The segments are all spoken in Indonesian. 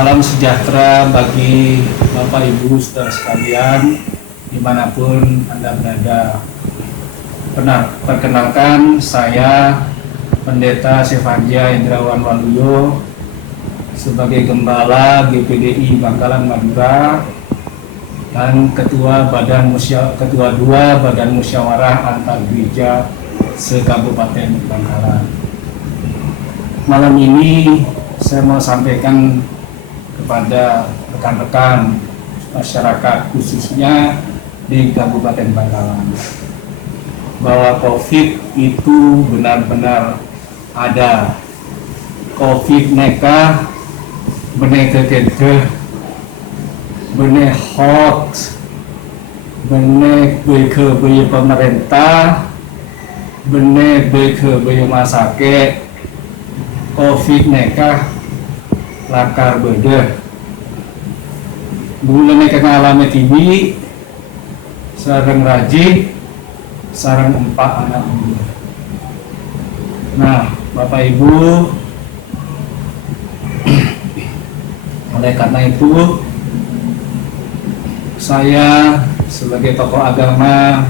Salam sejahtera bagi Bapak Ibu saudara sekalian dimanapun Anda berada. Perkenalkan, saya Pendeta Sevandia Indrawan Waluyo sebagai Gembala GPDI Bangkalan Madura dan Ketua Dua Badan Musyawarah Antar Gereja se-Kabupaten Bangkalan. Malam ini saya mau sampaikan kepada rekan-rekan masyarakat khususnya di Kabupaten Bangkalan bahwa COVID itu benar-benar ada. COVID neka bener kekeh bener hoax bener beke pemerintah bener beke rumah sakit. COVID neka lakar beda bulan neka ngalami TB sarang raji sarang empat anak muda. Nah, Bapak Ibu, oleh karena itu saya sebagai tokoh agama,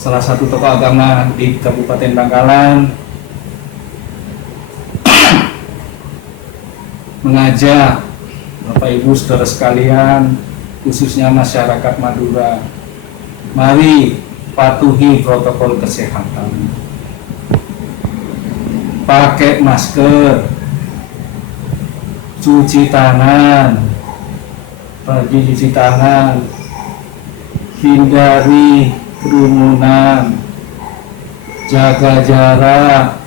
salah satu tokoh agama di Kabupaten Bangkalan, mengajak Bapak Ibu saudara sekalian, khususnya masyarakat Madura, mari patuhi protokol kesehatan, pakai masker, cuci tangan, pergi cuci tangan, hindari kerumunan, jaga jarak,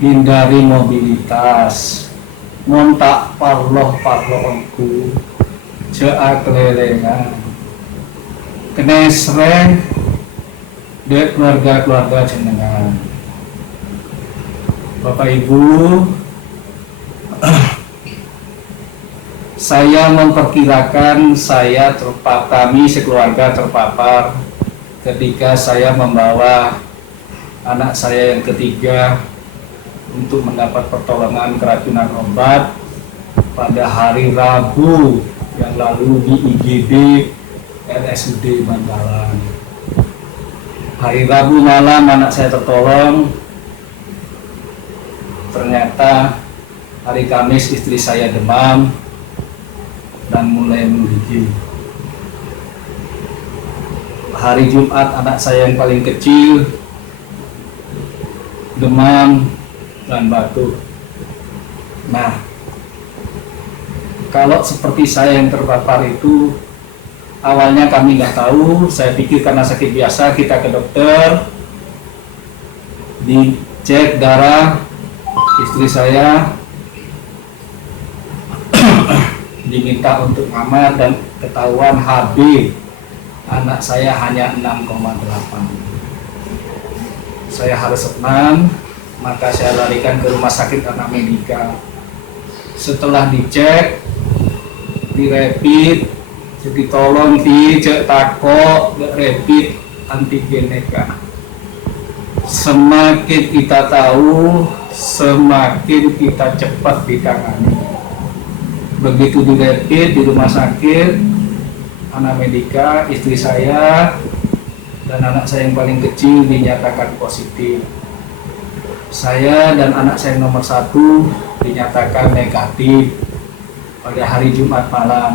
hindari mobilitas. Montak parloh-parlohku ceak lelengan kenesre dek keluarga-keluarga jenengan. Bapak Ibu, saya memperkirakan kami sekeluarga terpapar ketika saya membawa anak saya yang ketiga untuk mendapat pertolongan keracunan obat pada hari Rabu yang lalu di IGD RSUD Bangkalan. Hari Rabu malam anak saya tertolong. Ternyata hari Kamis istri saya demam dan mulai menggigil. Hari Jumat anak saya yang paling kecil demam dan batuk. Nah, kalau seperti saya yang terpapar itu, awalnya kami nggak tahu. Saya pikir karena sakit biasa kita ke dokter, dicek darah istri saya, diminta untuk ngamar dan ketahuan HB anak saya hanya 6,8. Saya harus senang, maka saya larikan ke rumah sakit Anak Medika. Setelah dicek, direpit, ditolong dicek tako, rapid antigen neka. Semakin kita tahu, semakin kita cepat ditangani. Begitu direpit di rumah sakit Anak Medika, istri saya dan anak saya yang paling kecil dinyatakan positif. Saya dan anak saya nomor 1 dinyatakan negatif pada hari Jumat malam.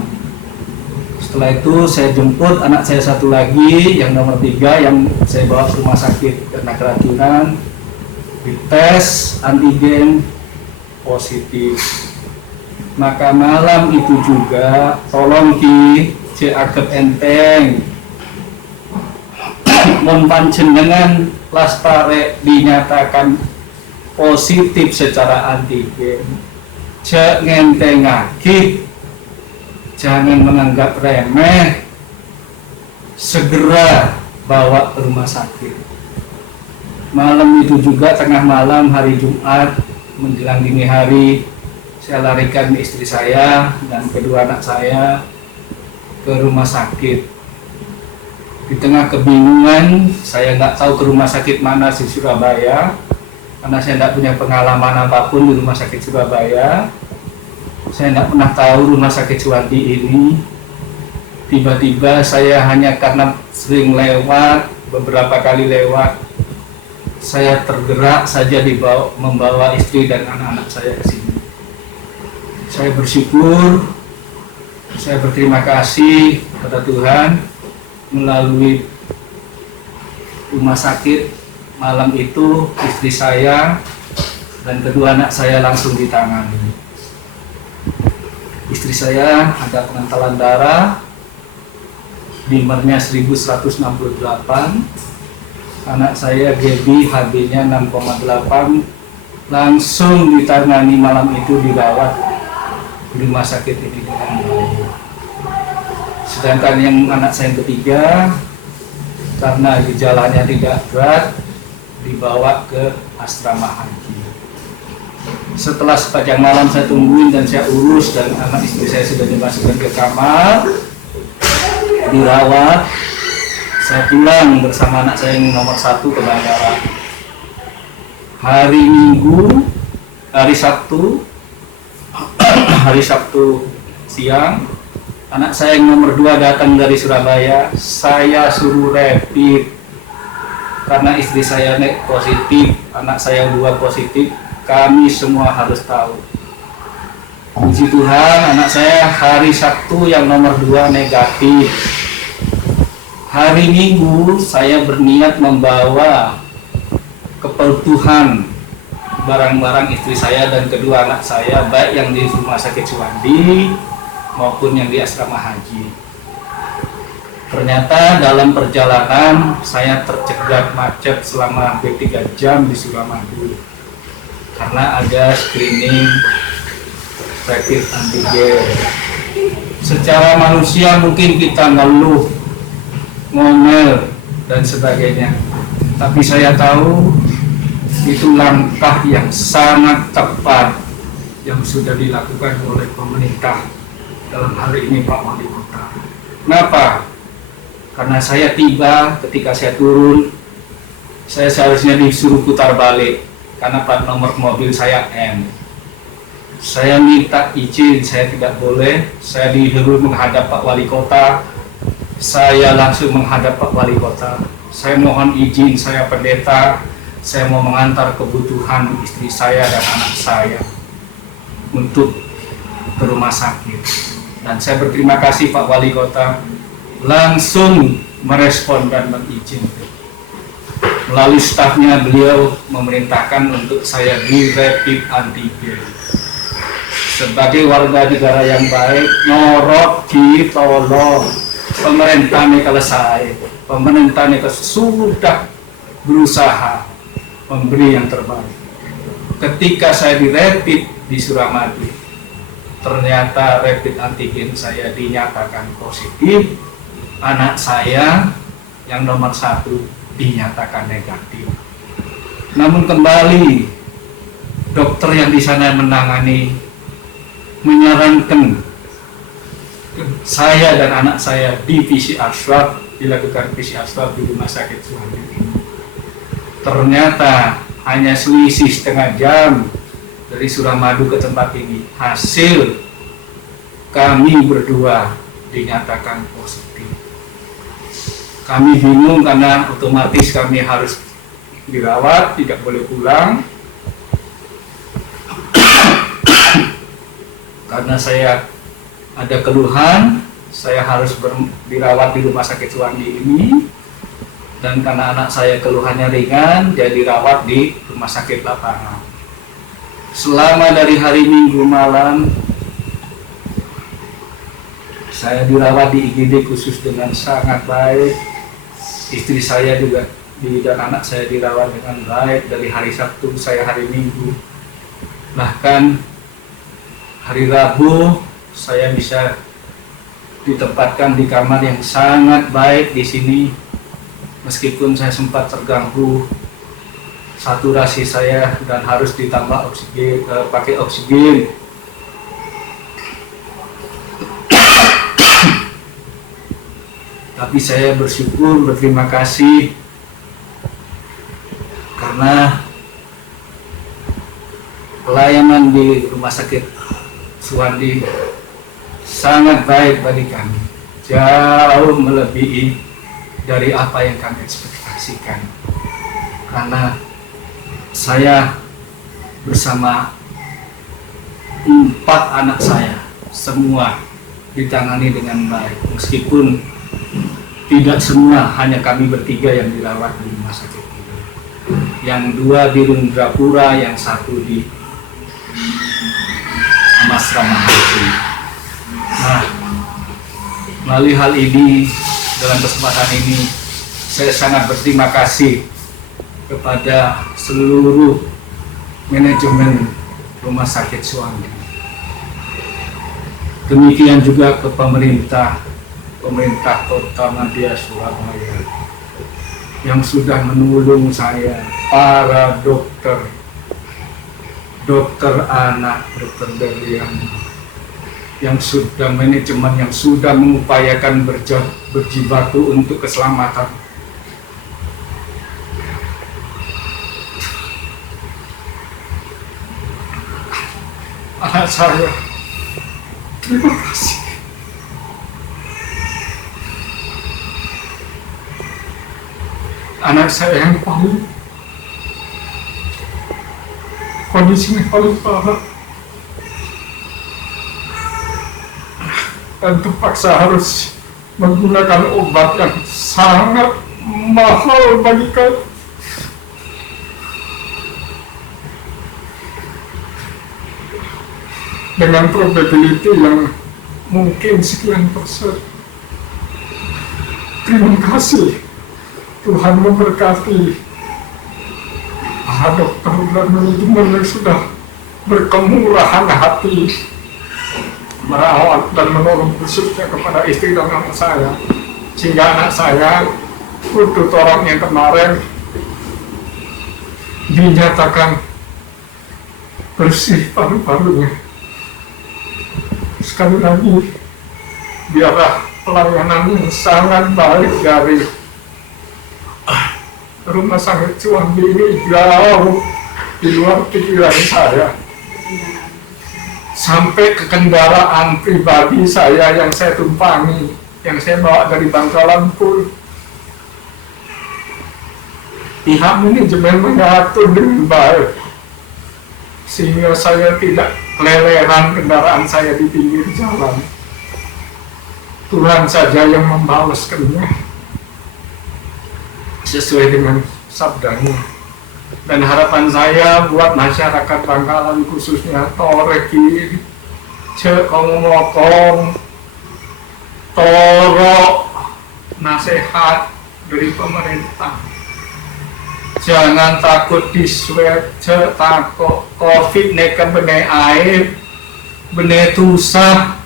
Setelah itu saya jemput anak saya satu lagi yang nomor 3 yang saya bawa ke rumah sakit karena keracunan, dites antigen positif. Maka malam itu juga tolong diceaket enteng mempanjenengan lastare dinyatakan positif secara antigen, jangan tengaki, jangan menganggap remeh, segera bawa ke rumah sakit. Malam itu juga tengah malam hari Jumat menjelang dini hari, saya larikan istri saya dan kedua anak saya ke rumah sakit. Di tengah kebingungan, saya nggak tahu ke rumah sakit mana di Surabaya, karena saya tidak punya pengalaman apapun di rumah sakit Surabaya. Saya tidak pernah tahu rumah sakit Suwandi ini. Tiba-tiba saya hanya karena sering lewat, beberapa kali lewat, saya tergerak saja membawa istri dan anak-anak saya ke sini. Saya bersyukur, saya berterima kasih kepada Tuhan melalui rumah sakit malam itu istri saya dan kedua anak saya langsung ditangani. Istri saya ada pengentalan darah, dimernya 1168, anak saya Gaby HB-nya 6,8, langsung ditangani malam itu, dirawat di rumah sakit ini dengan baik. Sedangkan yang anak saya yang ketiga, karena gejalanya tidak berat, dibawa ke asrama haji. Setelah sepanjang malam saya tungguin dan saya urus, dan anak istri saya sudah dimasukkan ke kamar, dirawat, saya pulang bersama anak saya yang nomor 1 ke bandara. Hari Minggu, hari Sabtu siang, anak saya yang nomor 2 datang dari Surabaya. Saya suruh rapid karena istri saya positif, anak saya 2 positif. Kami semua harus tahu. Puji Tuhan, anak saya hari Sabtu yang nomor 2 negatif. Hari Minggu saya berniat membawa kebutuhan barang-barang istri saya dan kedua anak saya, baik yang di rumah sakit Suwandi maupun yang di asrama haji. Ternyata dalam perjalanan saya tercegat macet selama hampir 3 jam di Suramadu karena ada screening rapid antigen. Secara manusia mungkin kita ngeluh, ngomel dan sebagainya, tapi saya tahu itu langkah yang sangat tepat yang sudah dilakukan oleh pemerintah, dalam hal ini Pak Wali Kota. Kenapa? Karena saya tiba, ketika saya turun, saya seharusnya disuruh putar balik karena plat nomor mobil saya N. Saya minta izin, saya tidak boleh. Saya disuruh menghadap Pak Wali Kota. Saya langsung menghadap Pak Wali Kota. Saya mohon izin, saya pendeta. Saya mau mengantar kebutuhan istri saya dan anak saya untuk ke rumah sakit. Dan saya berterima kasih Pak Wali Kota langsung merespon dan mengizinkan. Melalui stafnya beliau memerintahkan untuk saya di rapid antigen. Sebagai warga negara yang baik, norot ditolong. Pemerintah kalau saya, pemerintah sudah berusaha memberi yang terbaik. Ketika saya di rapid di Suramadu, ternyata rapid antigen saya dinyatakan positif, anak saya yang nomor 1 dinyatakan negatif. Namun kembali dokter yang di sana menangani menyarankan saya dan anak saya di PCR swab, dilakukan PCR swab di rumah sakit Suwandi ini. Ternyata hanya selisih setengah jam dari Suramadu ke tempat ini, hasil kami berdua dinyatakan positif. Kami bingung karena otomatis kami harus dirawat, tidak boleh pulang. Karena saya ada keluhan, saya harus dirawat di rumah sakit Suwandi ini. Dan karena anak saya keluhannya ringan, dia dirawat di rumah sakit lapangan. Selama dari hari Minggu malam, saya dirawat di IGD khusus dengan sangat baik. Istri saya juga dan anak saya dirawat dengan baik dari hari Sabtu, saya hari Minggu. Bahkan hari Rabu, saya bisa ditempatkan di kamar yang sangat baik di sini. Meskipun saya sempat terganggu saturasi saya dan harus ditambah oksigen, pakai oksigen. Tapi saya bersyukur, berterima kasih karena pelayanan di rumah sakit Suwandi sangat baik bagi kami, jauh melebihi dari apa yang kami ekspektasikan. Karena saya bersama 4 anak saya semua ditangani dengan baik, meskipun tidak semua, hanya kami bertiga yang dirawat di rumah sakit ini. Yang 2 di Indrapura, yang 1 di Asrama Haji. Nah, melalui hal ini, dalam kesempatan ini, saya sangat berterima kasih kepada seluruh manajemen Rumah Sakit Suwandi. Demikian juga ke pemerintah Kota Madya Surabaya yang sudah menolong saya, para dokter anak, dokter Berlian, yang sudah manajemen, yang sudah mengupayakan berjibaku untuk keselamatan anak saya. Terima kasih. Anak saya yang paling kondisinya paling parah dan terpaksa harus menggunakan obat yang sangat mahal bagi kami. Dengan probability yang mungkin sekian persen. Terima kasih. Tuhan memberkati para dokter dan manajemen yang sudah berkemurahan hati merawat dan menolong, khususnya kepada istri dan anak saya, sehingga anak saya untuk orang yang kemarin dinyatakan bersih paru-parunya. Sekali lagi, biarlah pelayanan yang sangat baik dari Rumah Sakit Suwandi ini jauh di luar pikiran saya, sampai ke kendaraan pribadi saya yang saya tumpangi, yang saya bawa dari Bangkalan pun pihak manajemen mengatur dengan baik, sehingga saya tidak keleleran kendaraan saya di pinggir jalan. Tuhan saja yang membalaskannya sesuai dengan sabdanya. Dan harapan saya buat masyarakat Bangkalan, khususnya Toreki, Cek Mokong, Toro, nasihat dari pemerintah. Jangan takut diswab, cek takut COVID ini ke benih air, benih tusah.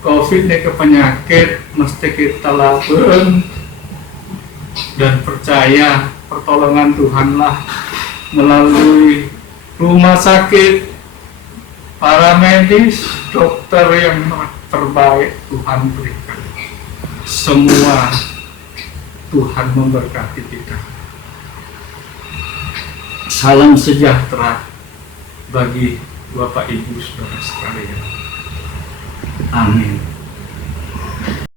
COVID ini ke penyakit, mesti kita lakukan dan percaya pertolongan Tuhanlah melalui rumah sakit, para medis, dokter yang terbaik Tuhan berikan. Semua Tuhan memberkati kita. Salam sejahtera bagi Bapak Ibu Saudara sekalian. Amin.